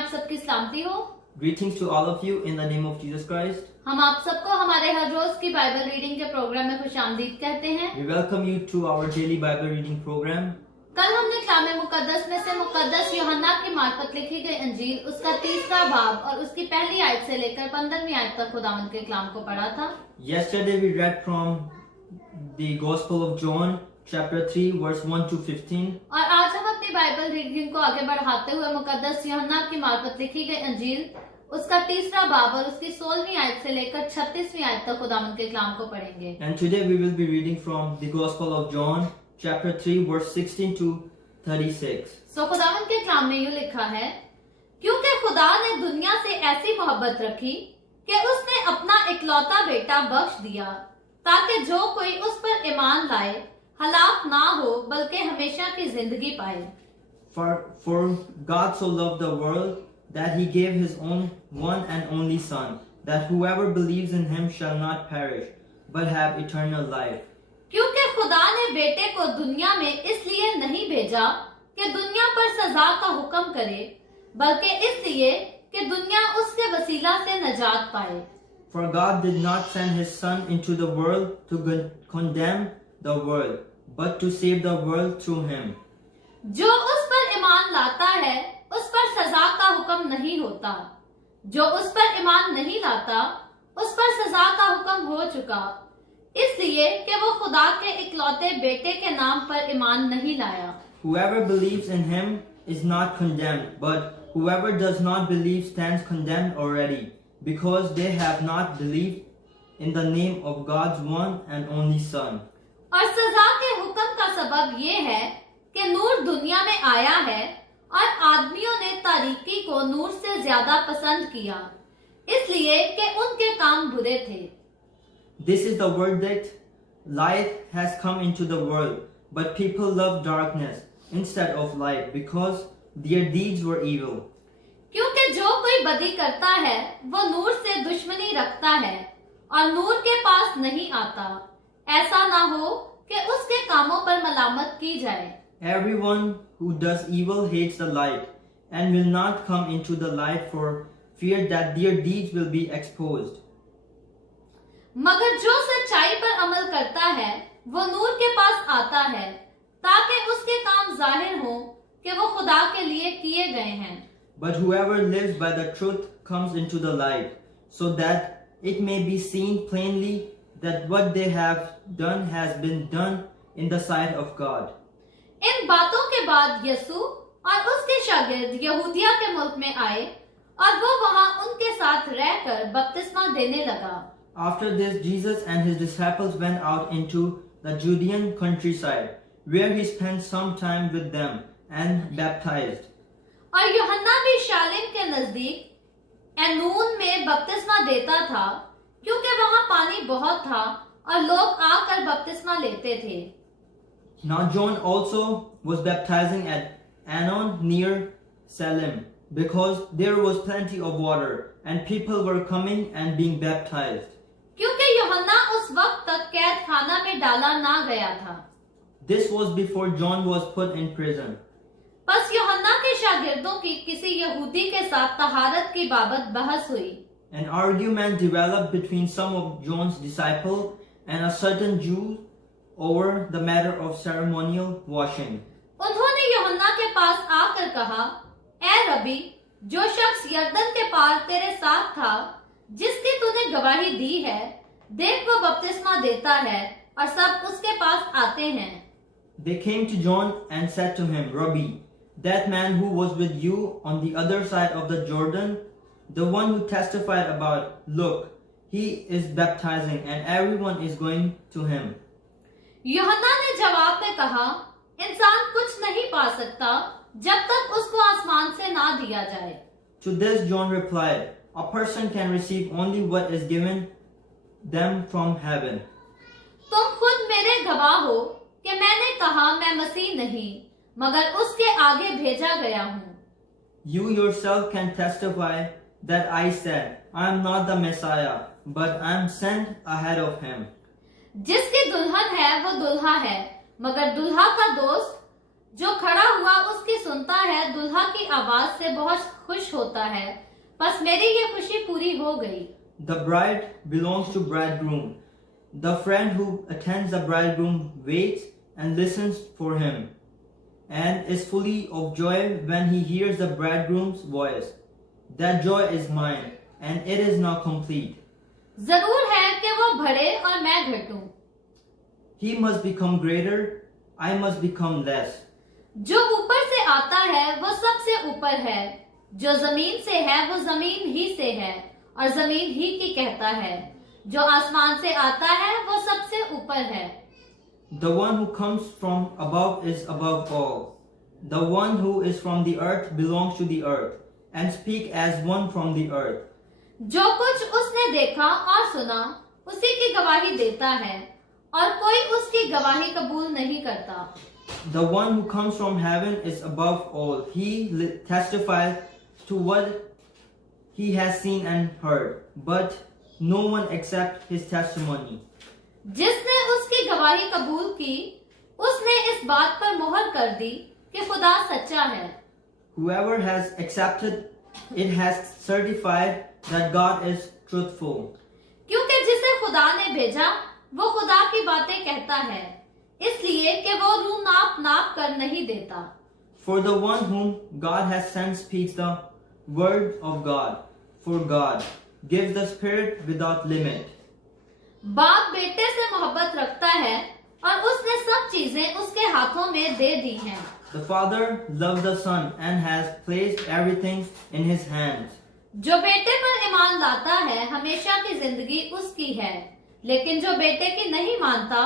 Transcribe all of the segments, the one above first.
आप सबकी सलामती हो। Greetings to all of you in the name of Jesus Christ. हम आप सबको हमारे हर रोज की बाइबल रीडिंग के प्रोग्राम में खुशामदीद कहते हैं। We welcome you to our daily Bible reading program. कल हमने कलाम मुकद्दस में से मुकद्दस यूहन्ना की मार्फत लिखी गई अंजील उसका 3रा बाब और उसकी पहली आयत से लेकर 15वीं आयत तक खुदावंद के कलाम को पढ़ा था। Yesterday we read from the Gospel of John, chapter 3, verse 1 to 15. और आज हम अपनी बाइबल रीडिंग को आगे बढ़ाते हुए मुकद्दस यूहन्ना की मार्फत लिखी गई अंजील उसका 3रा बाब और उसकी 16वीं आयत से लेकर 36वीं आयत तक खुदावंद के कलाम को पढ़ेंगे। And today we will be reading from the Gospel of John, chapter 3, verse 16 to 36. सो खुदावंद के कलाम में यूं लिखा है, क्योंकि खुदा ने दुनिया से ऐसी मोहब्बत रखी कि उसने अपना इकलौता बेटा बख्श दिया ताकि जो कोई उस पर ईमान लाए हलाक ना हो बल्कि हमेशा की जिंदगी पाए। For God so loved the world that he gave his own one and only Son, that whoever believes in him shall not perish, but have eternal life. क्योंकि खुदा ने बेटे को दुनिया में इसलिए नहीं भेजा कि दुनिया पर सजा का हुक्म करे, बल्कि इसलिए कि दुनिया उसके वसीला से नजात पाए। For God did not send his Son into the world to condemn the world, but to save the world through him. जो उस पर ईमान लाता है उस पर सजा का हुक्म नहीं होता, जो उस पर ईमान नहीं लाता उस पर सजा का हुक्म हो चुका, इसलिए कि वो खुदा के इकलौते बेटे के नाम पर ईमान नहीं लाया। Whoever believes in him is not condemned, but whoever does not believe stands condemned already, because they have not believed in the name of God's one and only Son. और सजा के हुक्म का सबब ये है कि नूर दुनिया में आया है और आदमियों ने तारीकी को नूर से ज्यादा पसंद किया, इसलिए कि उनके काम बुरे थे। This is the verdict. Light has come into the world, but people love darkness instead of light because their deeds were evil. क्योंकि जो कोई बदी करता है वो नूर से दुश्मनी रखता है और नूर के पास नहीं आता, ऐसा ना हो कि उसके कामों पर मलामत की जाए। Everyone who does evil hates the light and will not come into the light for fear that their deeds will be exposed. मगर जो सच्चाई पर अमल करता है वो नूर के पास आता है ताकि उसके काम जाहिर हो कि वो खुदा के लिए किए गए हैं। But whoever lives by the truth comes into the light, so that it may be seen plainly that what they have done has been done in the sight of God. इन बातों के बाद यसू और उसके शागिर्द यहूदिया के मुल्क में आए और वो वहां उनके साथ रहकर बपतिस्मा देने लगा। After this, Jesus and his disciples went out into the Judean countryside, where he spent some time with them and baptized. और यूहन्ना भी शालेम के नजदीक एनून में बपतिस्मा देता था, क्योंकि वहां पानी बहुत था और लोग आकर बपतिस्मा लेते थे। Now John also was baptizing at Anon near Salem, because there was plenty of water, and people were coming and being baptized. क्योंकि यूहन्ना उस वक्त तक कैद खाना में डाला ना गया था। This was before John was put in prison. बस यूहन्ना के शागिर्दों की किसी यहूदी के साथ तहारत की बाबत बहस हुई। An argument developed between some of John's disciples and a certain Jew over the matter of ceremonial washing. उन्होंने यूहन्ना के पास आकर कहा, ऐ रबी, जो शख्स यरदन के पार तेरे साथ था, जिसकी तूने गवाही दी है, देख वो बपतिस्मा देता है और सब उसके पास आते हैं। They came to John and said to him, Rabbi, that man who was with you on the other side of the Jordan, the one who testified about, look, he is baptizing and everyone is going to him. यूहन्ना ने जवाब में कहा, इंसान कुछ नहीं पा सकता जब तक उसको आसमान से ना दिया जाए। To this John replied, a person can receive only what is given them from heaven. तुम खुद मेरे गवाह हो कि मैंने कहा मैं मसीह नहीं मगर उसके आगे भेजा गया हूँ। You yourself can testify that I said, I am not the Messiah, but I am sent ahead of him. जिसकी दुल्हन है वो दुल्हा है, मगर दुल्हा का दोस्त जो खड़ा हुआ उसकी सुनता है दुल्हा की आवाज से बहुत खुश होता है, बस मेरी ये खुशी पूरी हो गई। The bride belongs to bridegroom. The friend who attends the bridegroom waits and listens for him and is fully of joy when he hears the bridegroom's voice. That joy is mine and it is now complete. जरूर है कि वो बढ़े और मैं घटूं। He must become greater, I must become less. जो ऊपर से आता है वो सबसे ऊपर है, जो जमीन से है वो जमीन ही से है और जमीन ही की कहता है। जो आसमान से आता है वो सबसे ऊपर है। The one who comes from above is above all. The one who is from the earth belongs to the earth and speak as one from the earth. जो कुछ उसने देखा और सुना उसी की गवाही देता है और कोई उसकी गवाही कबूल नहीं करता। The one who comes from heaven is above all. He testifies to what he has seen and heard, but no one accepts his testimony. जिसने उसकी गवाही कबूल की उसने इस बात पर मोहर कर दी कि खुदा सच्चा है। Whoever has accepted it has certified that God is truthful. क्योंकि जिसे खुदा ने भेजा वो खुदा की बातें कहता है, इसलिए कि वो रूह नाप नाप कर नहीं देता। For the one whom God has sent speaks the word of God. For God gives the Spirit without limit. बाप बेटे से मोहब्बत रखता है और उसने सब चीजें उसके हाथों में दे दी हैं। The Father loves the Son and has placed everything in his hands. जो बेटे पर ईमान लाता है हमेशा की जिंदगी उसकी है, लेकिन जो बेटे की नहीं मानता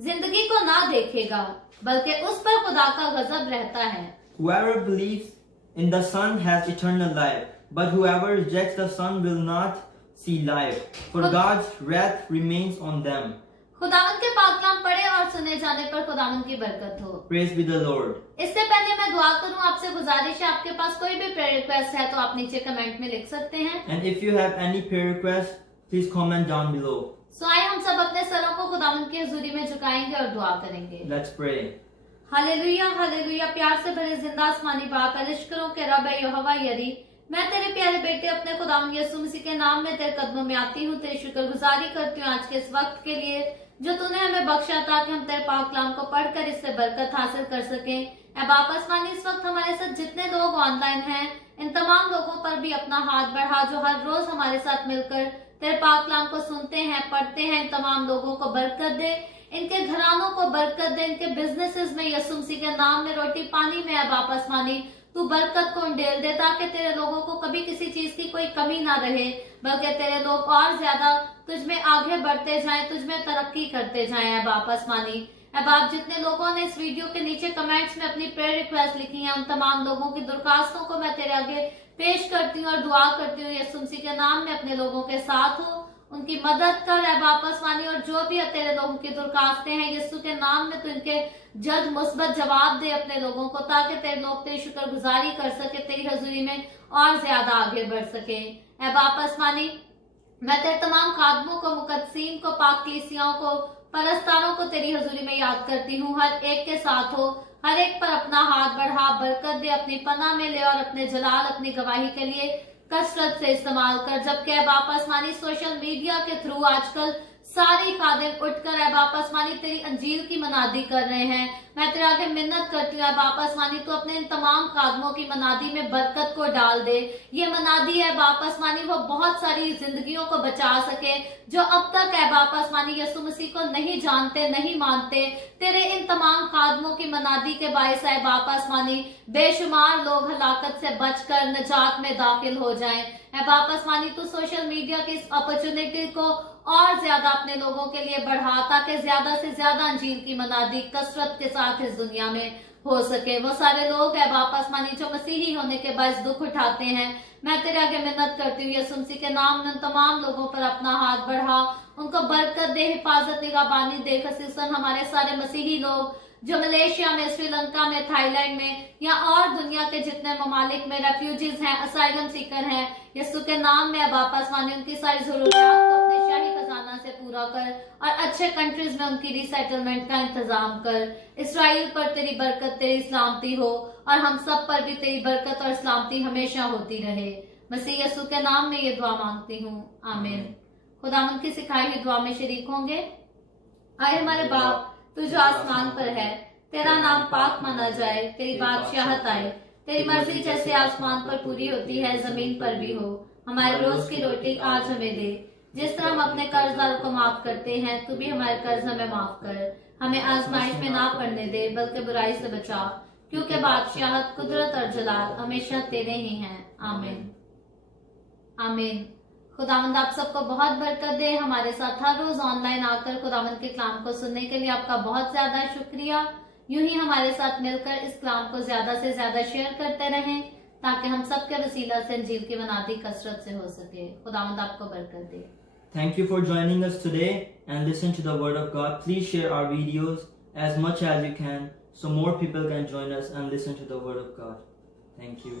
जिंदगी को ना देखेगा बल्कि उस पर खुदा का गजब रहता है। Whoever believes in the Son has eternal life, but whoever rejects the Son will not see life, for God's wrath remains on them. खुदावन के पाकलाम पढ़े और सुने जाने पर खुदावन की बरकत हो। Praise be the Lord. इससे पहले मैं दुआ करूं, आपसे गुजारिश है आपके पास कोई भी प्रेयर रिक्वेस्ट है तो आप नीचे कमेंट में लिख सकते हैं। And if you have any prayer requests, please comment down below. सो आइए हम सब अपने सरों को खुदावन की हुजूरी में झुकाएंगे और दुआ करेंगे। Let's pray. Hallelujah hallelujah. प्यार से भरे जिंदा आसमानी बाप है, लिश्करों के रब है यहोवा यरी। मैं तेरे प्यारे बेटे अपने खुदावन यीशु मसीह के नाम में तेरे कदमों में आती हूँ, तेरी शुक्रगुजारी करती हूँ आज के इस वक्त के लिए जो तूने हमें बख्शा ताकि हम तेरे पाक कलाम को पढ़कर इससे बरकत हासिल कर सकें। ऐ बाप आसमानी, इस वक्त हमारे साथ जितने लोग ऑनलाइन हैं इन तमाम लोगों पर भी अपना हाथ बढ़ा जो हर रोज हमारे साथ मिलकर तेरे पाक कलाम को सुनते हैं पढ़ते हैं। इन तमाम लोगों को बरकत दे, इनके घरानों को बरकत दे, इनके बिजनेसेस में यीशु मसीह के नाम में रोटी पानी में ऐ बाप आसमानी तू बरकत को उंडेल दे ताकि तेरे लोगों को कभी किसी चीज की कोई कमी ना रहे, बल्कि तेरे लोग और ज्यादा तुझ में आगे बढ़ते जाएं, तुझ में तरक्की करते जाएं। ऐ बाप आसमानी, ऐ बाप जितने लोगों ने इस वीडियो के नीचे कमेंट्स में अपनी प्रेयर रिक्वेस्ट लिखी है उन तमाम लोगों की दरखास्तों को मैं तेरे आगे पेश करती हूँ और दुआ करती हूँ यीशु मसीह के नाम में अपने लोगों के साथ हो, उनकी मदद कर ऐ बाप आसमानी। और जो भी तेरे लोगों की दरखास्तें हैं यीशु के नाम में तो इनके जल्द मुस्बत जवाब दे अपने लोगों को ताकि तेरे लोग तेरी शुक्रगुजारी कर सके, तेरी हजूरी में और ज्यादा आगे बढ़ सके। ऐ बाप आसमानी, मैं तेरे तमाम खादमों को, मुकद्दसीन को, पाक कलीसियाओं को, परस्तारों को तेरी हजूरी में याद करती हूँ। हर एक के साथ हो, हर एक पर अपना हाथ बढ़ा, बरकत दे, अपनी पनाह में ले और अपने जलाल अपनी गवाही के लिए कसरत से इस्तेमाल कर। जबकि ऐ बाप आसमानी सोशल मीडिया के थ्रू आजकल सारी खादिम उठकर ऐ बाप आसमानी तेरी अंजील की मनादी कर रहे हैं, मैं तेरे आगे मिन्नत करती हूँ ऐ बाप आसमानी तू अपने इन तमाम खादमों की मनादी में बरकत को डाल दे। ये मनादी है बाप आसमानी वो बहुत सारी जिंदगियों को बचा सके जो अब तक ऐ बाप आसमानी यीशु मसीह को नहीं जानते नहीं मानते। तेरे इन तमाम खादमों की मनादी के बायस ऐ बाप आसमानी बेशुमार लोग हलाकत से बचकर निजात में दाखिल हो जाएं। ऐ बाप आसमानी तू सोशल मीडिया की इस अपॉर्चुनिटी को और ज्यादा अपने लोगों के लिए बढ़ा ताकि ज्यादा से ज्यादा अंजील की मनादी कसरत के साथ इस दुनिया में हो सके। वो सारे लोग है बाप आसमानी जो मसीही होने के बायस दुख उठाते हैं, मैं तेरे आगे मिन्नत करती हूँ यीशु मसीह के नाम में तमाम लोगों पर अपना हाथ बढ़ा, उनको बरकत दे, हिफाजत निगाहबानी दे। खसीसन हमारे सारे मसीही लोग जो मलेशिया में, श्रीलंका में, थाईलैंड में या और दुनिया के जितने ममालिक में रेफ्यूजीज हैं, असाइलम सीकर हैं, यीशु के नाम में बाप आसमानी उनकी सारी जरूरियात को अपने शाही खजाने आसाना से पूरा कर और अच्छे कंट्रीज में उनकी रिसेटलमेंट का इंतजाम कर। इसराइल पर तेरी बरकत, तेरी सलामती हो और हम सब पर भी तेरी बरकत और सलामती हमेशा होती रहे। मसीह यीशु के नाम में ये दुआ मांगती हूँ, आमीन। खुदावंद की सिखाई हुई दुआ में शरीक होंगे। आए हमारे बाप, तू जो आसमान पर है, तेरा नाम पाक माना जाए, तेरी बादशाहत आए, तेरी मर्जी जैसे आसमान पर पूरी होती है जमीन पर भी हो। हमारे रोज की रोटी आज हमें दे। जिस तरह हम अपने कर्जदारों को माफ करते हैं, तू भी हमारे कर्ज हमें माफ कर। हमें आजमाइश में ना पड़ने दे, बल्कि बुराई से बचा, क्योंकि बादशाहत, कुदरत और जलाल हमेशा तेरे ही हैं, आमीन। आमीन। खुदावंद आप सबको बहुत बरकत दे। हमारे साथ हर रोज ऑनलाइन आकर खुदावंद के कलाम को सुनने के लिए आपका बहुत ज्यादा शुक्रिया। यूं ही हमारे साथ मिलकर इस कलाम को ज्यादा से ज्यादा शेयर करते रहें, ताकि हम सबके वसीला से इंजील की बुनियादी कसरत से हो सके। खुदावंद आपको बरकत दे। Thank you for joining us today and listen to the word of God. Please share our videos as much as you can so more people can join us and listen to the word of God. Thank you.